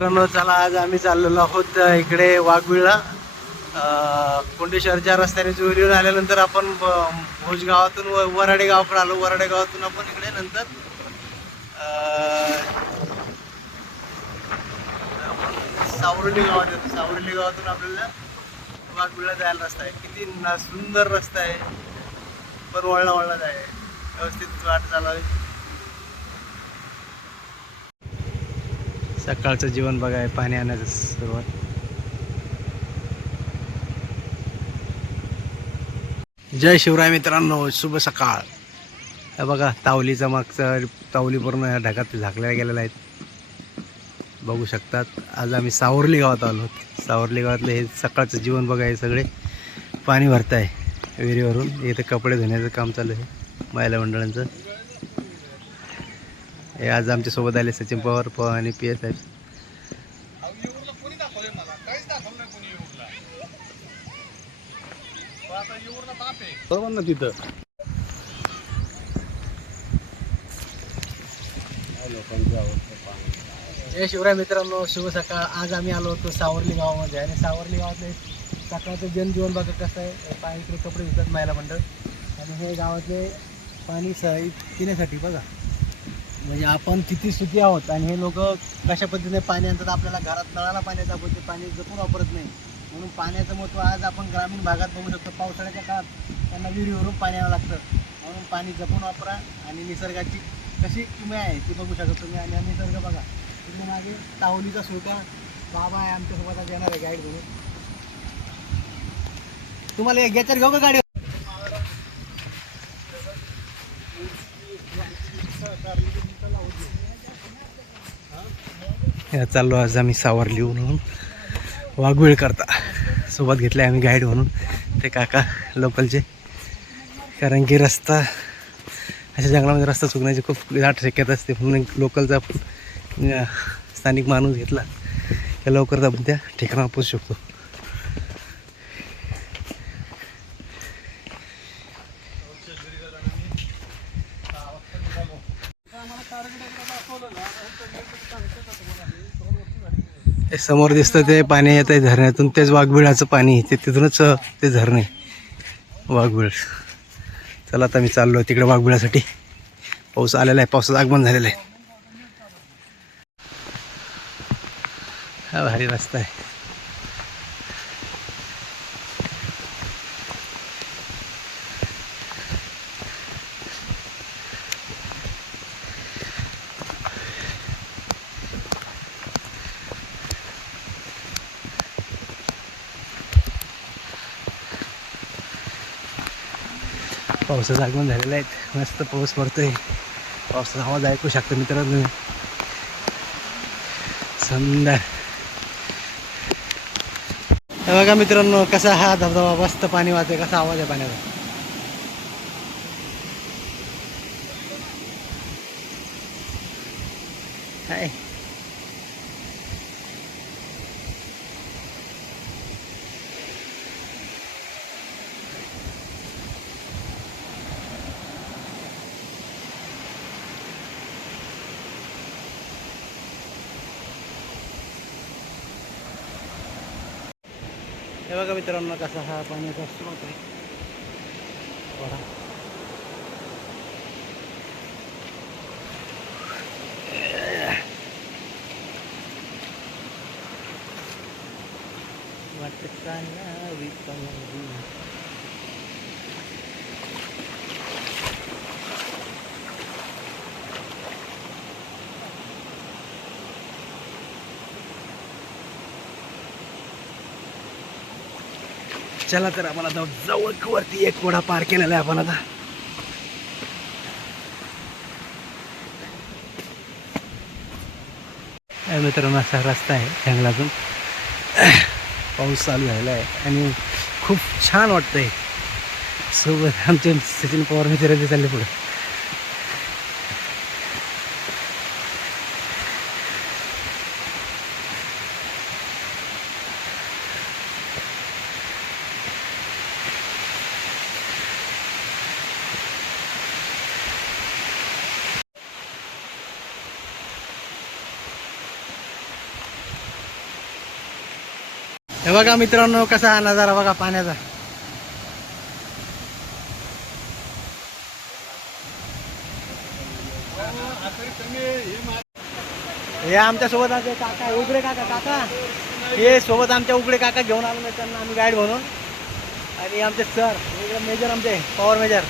मित्रांनो चला आज आम्ही चाललेलो आहोत इकडे वाघविळा कोंडेश्वरच्या रस्त्याने चोरीवर आल्यानंतर आपण ब- भोज गावातून व- वराडे गावाकडे आलो. वराडे गावातून आपण इकडे नंतर आपण सावरली गावात येतो. सावरली गावातून आपल्याला वाघविळा जायला रस्ता आहे. किती ना सुंदर रस्ता आहे. पण वळला वळला जाय व्यवस्थित वाट चालावी सकाळचं जीवन बघाय पाणी आणण्याचं सुरुवात. जय शिवराय मित्रांनो शुभ सकाळ. हे बघा तावलीचा मागचं तावली पूर्ण या ढगात झाकल्या गेलेल्या आहेत. बघू शकतात. आज आम्ही सावरली गावात आलो. सावरली गावातले गावातलं हे सकाळचं जीवन बघाय सगळे पाणी भरत आहे विहिरीवरून. इथं कपडे धुण्याचं काम चालू आहे महिला मंडळांचं. हे आज आमच्यासोबत आले सचिन पवार पवार आणि पी एस साहेब. बरोबर ना तिथं. जय शिवराय मित्रांनो शुभ सकाळ. आज आम्ही आलो होतो सावर्ली गावामध्ये आणि सावर्ली गावातले सकाळचं जनजीवन बघा कसं आहे पाणी कपडे धुतात महिला मंडळ. आणि हे गावातले पाणी स पिण्यासाठी बघा. म्हणजे आपण किती सुखी आहोत आणि हे लोक कशा पद्धतीने पाणी आणतात आपल्याला घरात नळाला पाण्याचा आपण ते पाणी जपून वापरत नाही. म्हणून पाण्याचं महत्त्व आज आपण ग्रामीण भागात बघू शकतो. पावसाळ्याच्या काळात त्यांना विहिरीवरून पाणी यावं लागतं. म्हणून पाणी जपून वापरा आणि निसर्गाची कशी किमया आहे ती बघू शकता तुम्ही आणि निसर्ग बघा. तिथे मागे तावलीचा सोटा बाबा आहे आमच्यासोबत आज येणार आहे गाईड म्हणून. तुम्हाला एक घेऊ का गाडी? चाललो आज आम्ही सावरली म्हणून. वाघवेळ करता. सोबत घेतले आम्ही गाईड म्हणून. ते काका लोकलचे. कारण की रस्ता अशा जंगलामध्ये रस्ता चुकण्याची खूप दाट शक्यता असते. म्हणून लोकलचा स्थानिक माणूस घेतला. त्या लवकरच आपण त्या ठिकाणावर पोचू शकतो ते समोर दिसतं ते पाणी येत आहे झरण्यातून तेच वाघबिळाचं पाणी ते तिथूनच ते ते झरणे वाघबिळ. चला आता मी चाललो तिकडे वाघबिळासाठी. पाऊस आलेला आहे. पावसाचं आगमन झालेलं आहे. हा भारी रस्ता आहे. पावसाचं आगमन झालेलं आहे. मस्त पाऊस पडतोय. पावसाचा आवाज ऐकू शकता मित्रांनो. तुम्ही सुंदर. हे बघा मित्रांनो कसा हा धबधबा मस्त पाणी वाहते कसा आवाज आहे पाण्याचा? हाय. बघा मित्रांनो कसा हा पाण्याचा स्रोत आहे. चला तर आपण आता जवळ वरती एक कोडा पार केलेला आहे आपण आता. मित्रांनो असा रस्ता आहे जंगलातून. पाऊस चालू झालेला आहे आणि खूप छान वाटतंय. सोबत आमचे सचिन पवार मित्र चालले पुढे. हे बघा मित्रांनो कसा हा नजारा बघा पाण्याचा. हे आमच्यासोबत आमचे काका उघडे काका काका. हे सोबत आमच्या उघडे काका घेऊन आलो नाही त्यांना आम्ही गाईड म्हणून. आणि आमचे सर मेजर आमचे पॉवर मेजर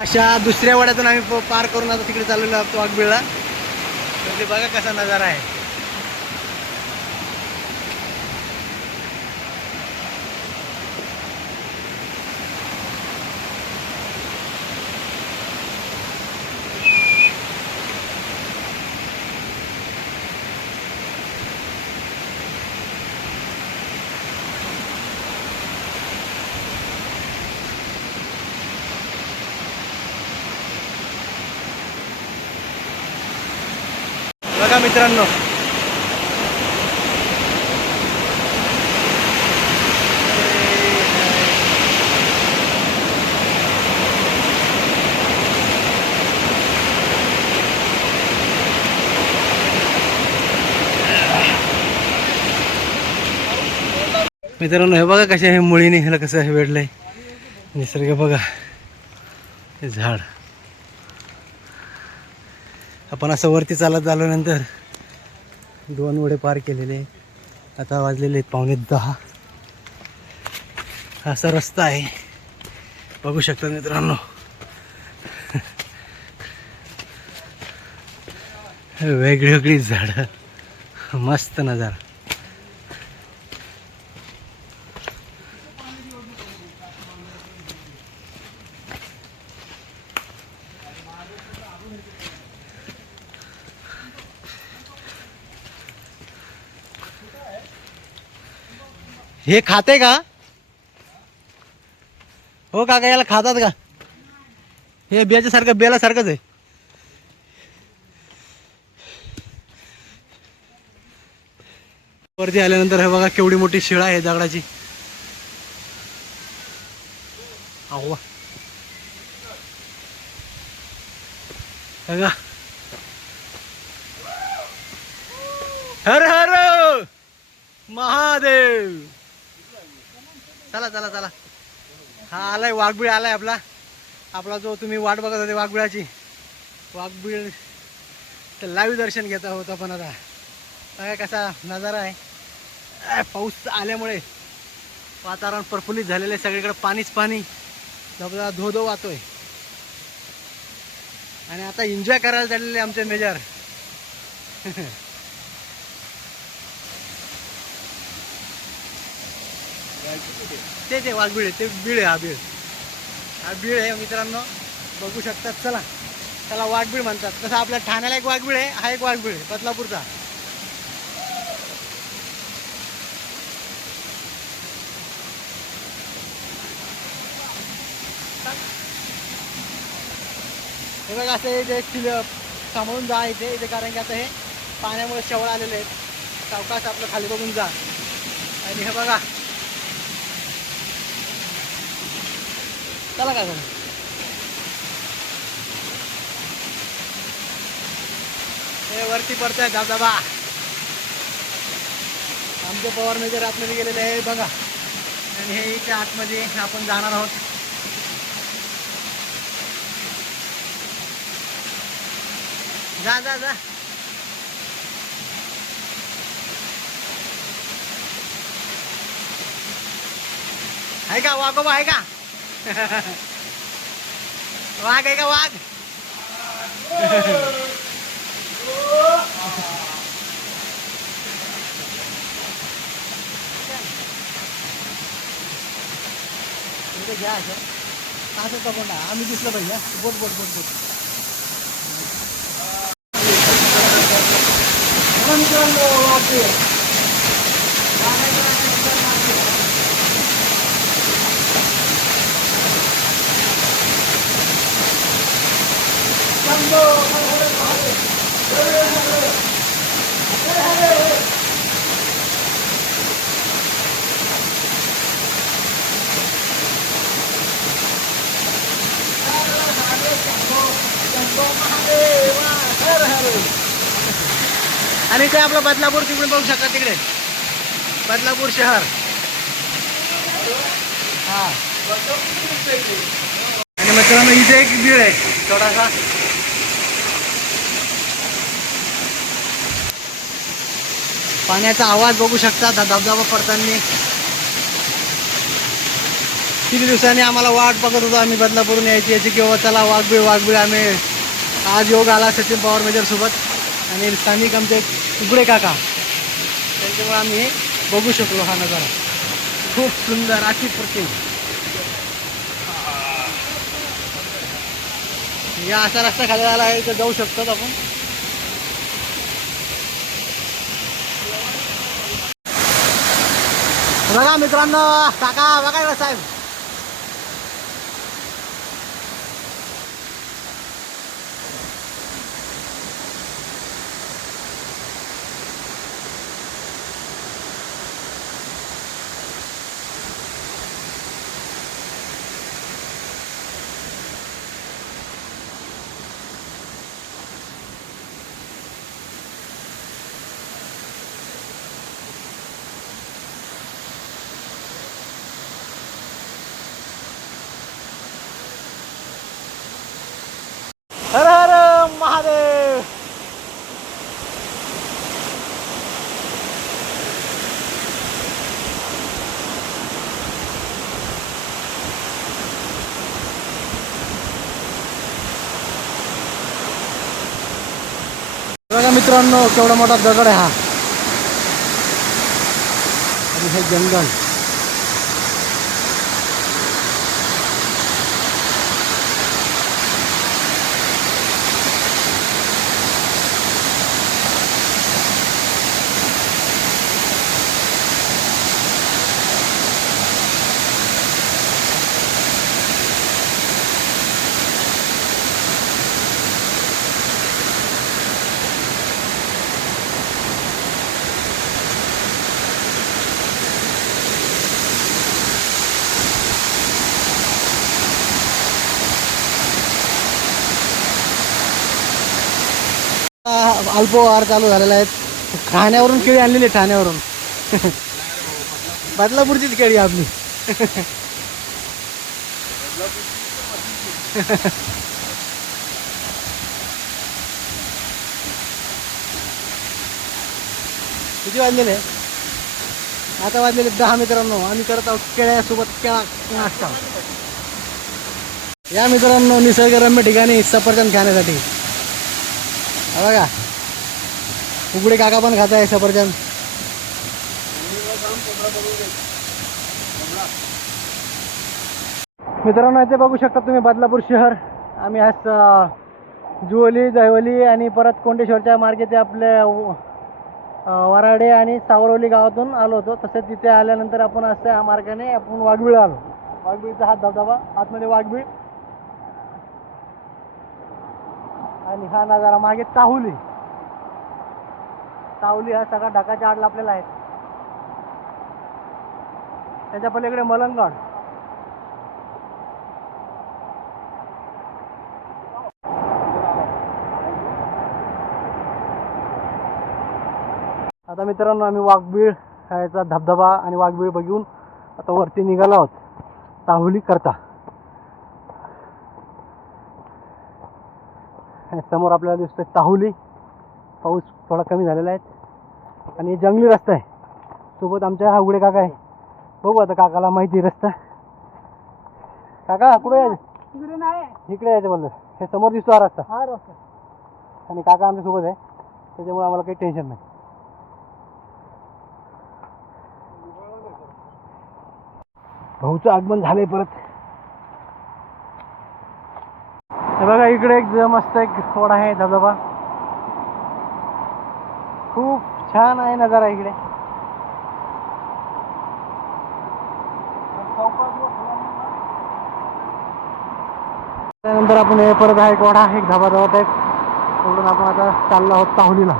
अशा दुसऱ्या वाड्यातून आम्ही प- पार करून आता तिकडे चाललेलो आहोत वाघबिळला. तर ते बघा कसा नजारा आहे. बघा मित्रांनो. मित्रांनो हे बघा कशा हे मुळीने ह्याला कसं आहे वेडलंय. निसर्ग बघा. हे झाड. आपण असं वरती चालत आलो नंतर दोन वडे पार केलेले. आता वाजलेले आहेत पावणे दहा. असा रस्ता आहे. बघू शकता मित्रांनो. वेगळी वेगळी झाडं. मस्त नजारा. हे खाते का? हो काका याला खातात का? हे बेच्यासारखं सारखं बेलासारखंच आहे. वरती आल्यानंतर हे बघा केवढी मोठी शिळा आहे दगडाची. अव्वा बघा. हर हर! महादेव! चला चला चला. हा आलाय वाघबीळ आलाय आपला. आपला जो तुम्ही वाट बघत होते वाघबिळाची. वाघबीळ तर लाईव्ह दर्शन घेत आहोत आपण आता. काय कसा नजारा आहे. पाऊस आल्यामुळे वातावरण प्रफुल्लित झालेलं आहे. सगळीकडे पाणीच पाणी. धबधबा धो धो वाहतोय. आणि आता एन्जॉय करायला चाललेले आमचे मेजर. ते ते वाघबीळ आहे, ते बीळ आहे हा बीळ. हा बीळ आहे मित्रांनो बघू शकतात चला. त्याला वाघबीळ म्हणतात. तसं आपल्या ठाण्याला एक वाघबीळ आहे हा एक वाघबीळ आहे बदलापूरचा. हे बघा असं इथे एक किलो सांभाळून जा इथे इथे कारण की आता हे पाण्यामुळे शेवळ आलेले आहेत. सावकाश आपलं खाली बघून जा. आणि हे बघा चला का जरा हे वरती पडतोय धबधबा. आमचे पवार मेजर आतमध्ये गेलेले आहे बघा. आणि हे इथे आतमध्ये आपण जाणार आहोत. जा जा जा. आहे का? वाघोबा आहे का? वाघ आहे का वाघ? घ्या असं. का तकोंडा आम्ही दिसलं पाहिजे बोट बोट बोट बोट. बघा मित्रांनो, आणि काय आपलं बदलापूर तिकडे बघू शकता तिकडे. बदलापूर शहर. हा. आणि मित्रांनो इथे एक बीळ आहे. थोडासा पाण्याचा आवाज बघू शकता. धबधबा पडताना किती दिवसांनी आम्हाला वाट बघत होतो आम्ही बदलापूरून यायची. याची किंवा चला वाघबीळ वाघबीळ आम्ही आज योग आला सचिन पवार मेजरसोबत आणि स्थानिक आमचे उघडे काका. त्यांच्यामुळे आम्ही बघू शकलो हा नजारा. खूप सुंदर अति प्रतिम या असा रस्ता खाली आला आहे तर जाऊ शकतो आपण. बघा मित्रांनो काका बघा साहेब हर हर महादेव बघा मित्रांनो केवढा मोठा दगड आहे हा. आणि हे जंगल आता अल्पोहार चालू झालेला आहे ठाण्यावरून केळी आणलेली आहे ठाण्यावरून. बदलापूरचीच केळी आपली. किती वाजलेले? आता वाजलेले दहा मित्रांनो. आम्ही करत आहोत केळ्यासोबत केळा नाश्ता. या मित्रांनो निसर्गरम्य ठिकाणी सफरचंद खाण्यासाठी. बघा. उघडे काका पण खात आहे सफरचंद. मित्रांनो इथे बघू शकता तुम्ही बदलापूर शहर. आम्ही आज जुवली दहिवली आणि परत कोंडेश्वरच्या मार्गे ते आपल्या वराडे आणि सावरवली गावातून आलो होतो. तसेच तिथे आल्यानंतर आपण असं या मार्गाने आपण वाघबीळ आलो. वाघबीळचा हात धबधबा आतमध्ये वाघबीळ. आणि हा नजारा मागे ताहुली ताहुली हा सगळा ढकाच्या आड लापलेला आहे. त्याच्या पलीकडे मलंगण. आता मित्रांनो आम्ही वाघबीळ हा याचा धबधबा आणि वाघबीळ बघून आता वरती निघालो आहोत. ताहुली करता. आणि समोर आपल्याला दिसतोय ताहुली पाऊस थोडा कमी झालेला आहे. आणि जंगली रस्ता आहे. सोबत आमच्या हा उघडे काका आहे. बघू आता काकाला माहिती आहे रस्ता. काका कुठे यायचं इकडे यायचं बोललं हे समोर दिसतो हा रस्ता. हा रस्ता. आणि काका आमच्यासोबत आहे. त्याच्यामुळे आम्हाला काही टेन्शन नाही. भाऊचं आगमन झालंय परत. बघा इकडे एक ज- मस्त एक ओढा आहे धबधबा खूप छान आहे नजारा इकडे. त्यानंतर आपण हे परत आहे एक वाडा एक धाबा धावत आहे. सोडून आपण आता चाललो आहोत ताहुलीला.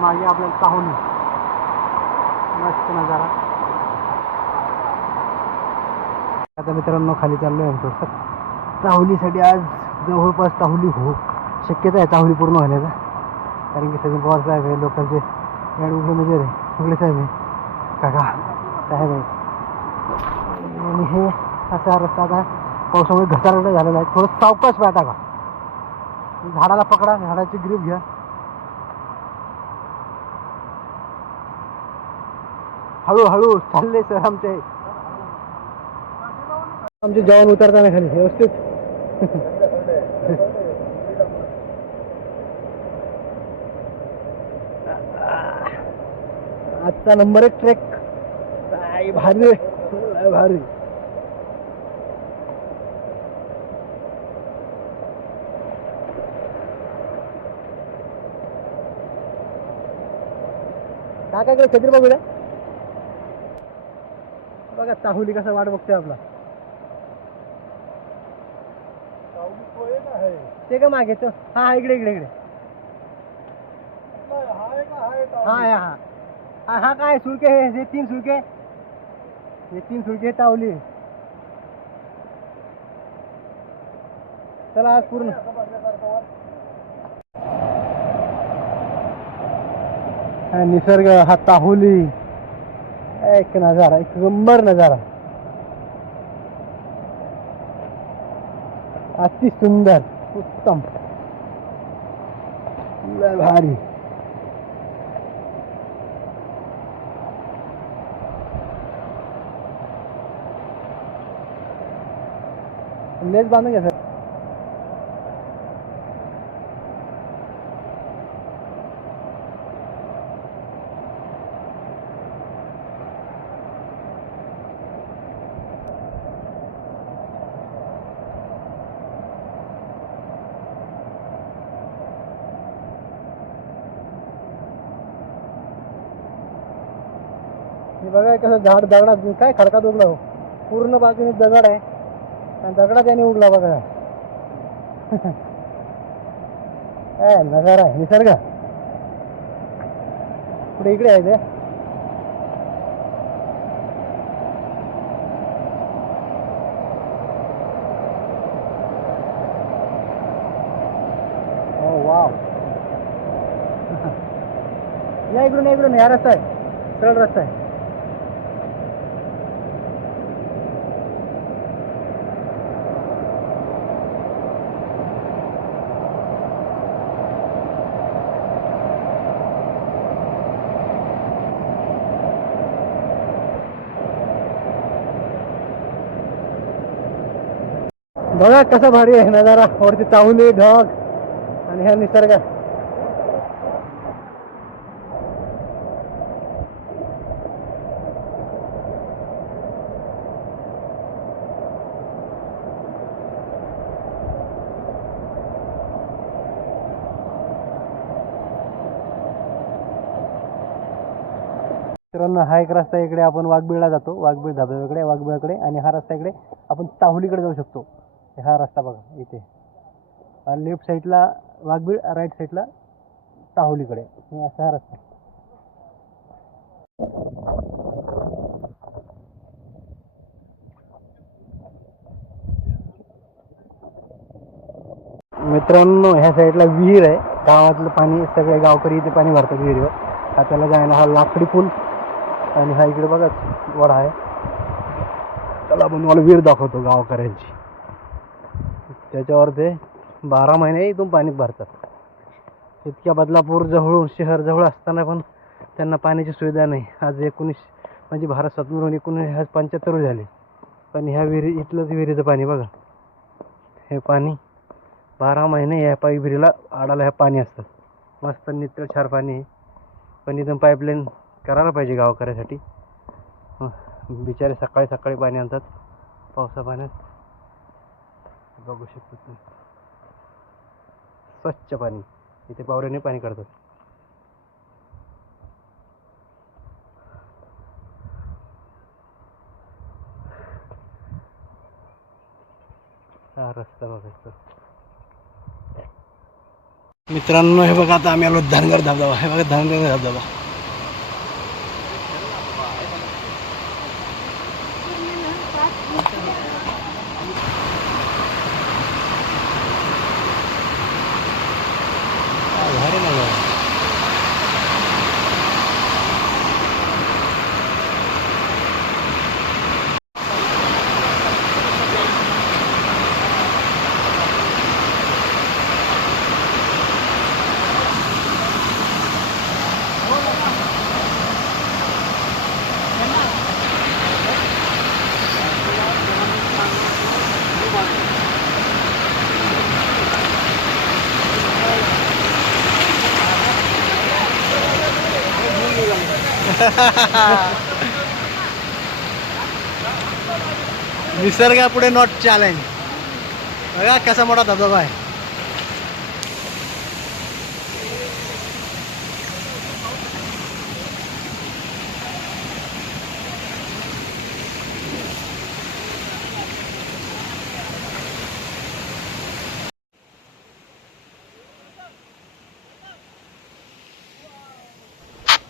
मागे आपल्याला ताहुली. मस्त नजारा. आता मित्रांनो खाली चाललोय आमचं ताहुलीसाठी आज जवळपास ताहुली हो शक्यता आहे ताहुली पूर्ण होण्याचा. कारण की सगळे पवार साहेब आहे लोकलचे. गाडी उघडे म्हणजे आहे. उघडे साहेब आहे. काका साहेब आहे आणि हे असा रस्ता आता पावसामुळे घसारडा झालेला आहे. थोडं सावकाश पाहता का? झाडाला पकडा झाडाची ग्रीप घ्या. हळूहळू चालले सर आमचे. आमचे जवान उतरताना खाली. व्यवस्थित. आजचा नंबर एक ट्रेक. काय भारी भारी. काय काय काय छत्री बघूया बघा चाहुली कसा वाट बघतोय आपला. ते का मागे तो हा इकडे इकडे इकडे. हा हा हा. हा काय सुळके हे हे तीन सुळके हे तीन सुळके तावली. चला आज पूर्ण. हा निसर्ग हा ताहुली. एक नजारा एक नंबर नजारा. अति सुंदर उत्तम. भारी. लेस बांधून घ्या सर. बघा कसं झाड दगडात काय खडकात उगला हो. पूर्ण बाजूने दगड आहे. आणि त्याने उगला बघा. काय नजारा आहे निसर्ग. पुढे इकडे आहे ते. वाव. या इकडून इकडून या रस्ता आहे सरळ रस्ता आहे बघा कसा भारी आहे नजारा. वरती चाहुली ढग. आणि ह्या निसर्ग. मित्रांनो हा एक रस्ता इकडे आपण वाघबिळला जातो. वाघबीळ धबधब्याकडे वाघबिळाकडे आणि हा रस्ता इकडे आपण ताहुलीकडे जाऊ शकतो. हा रस्ता बघा इथे. लेफ्ट साईडला वाघबीळ राईट साईडला ताहुलीकडे. आणि असा हा रस्ता. मित्रांनो ह्या साईडला विहीर आहे. गावातलं पाणी सगळे गावकरी इथे पाणी भरतात विहिरीवर. हा त्याला जायला हा लाकडी पूल आणि हा इकडे बघा वडा आहे. त्याला आपण मला विहीर दाखवतो गावकऱ्यांची. त्याच्यावर ते बारा महिने इथून पाणी भरतात. इतक्या बदलापूर जवळून शहर जवळ असताना पण त्यांना पाण्याची सुविधा नाही. आज एकोणीस म्हणजे भारत स्वतंत्र होऊन एकोणीस पंच्याहत्तर झाले. पण ह्या विहिरी इथलंच विहिरीचं पाणी बघा. हे पाणी बारा महिने ह्या पाई विहिरीला आडाला ह्या पाणी असतं. मस्त नित्र छार पाणी आहे. पण इथून पाईपलाईन करायला पाहिजे गावकऱ्यासाठी. बिचारे सकाळी सकाळी पाणी आणतात. पावसा पाण्यात बघू शकतो तुम्ही स्वच्छ पाणी. इथे पावऱ्याने पाणी काढतात. हा रस्ता बघायचा. मित्रांनो हे बघा आता आम्ही आलो धनगर धबधबा. हे बघा धनगर धबधबा. निसर्गापुढे नॉट चॅलेंज बघा कसा मोठा धबधबा आहे.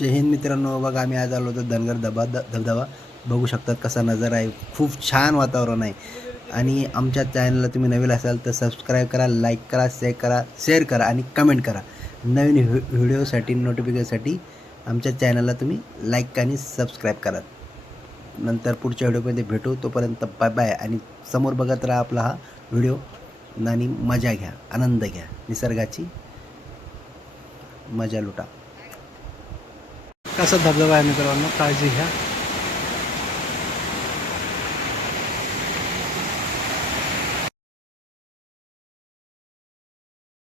जय हिंद मित्रांनो बघा आम्ही आज आलो होतो धनगर धबा धबधबा. बघू शकतात कसा नजर आहे. खूप छान वातावरण आहे. आणि आमच्या चॅनलला तुम्ही नवीन असाल तर सबस्क्राईब करा लाईक करा शेअर करा शेअर करा आणि कमेंट करा. नवीन व्हि व्हिडिओसाठी नोटिफिकेशनसाठी आमच्या चॅनलला तुम्ही लाईक आणि सबस्क्राईब करा. नंतर पुढच्या व्हिडिओमध्ये भेटू. तोपर्यंत बाय बाय आणि समोर बघत राहा आपला हा व्हिडिओ आणि मजा घ्या आनंद घ्या. निसर्गाची मजा लुटा. कसं धबधबा आहे मित्रांनो? काळजी घ्या.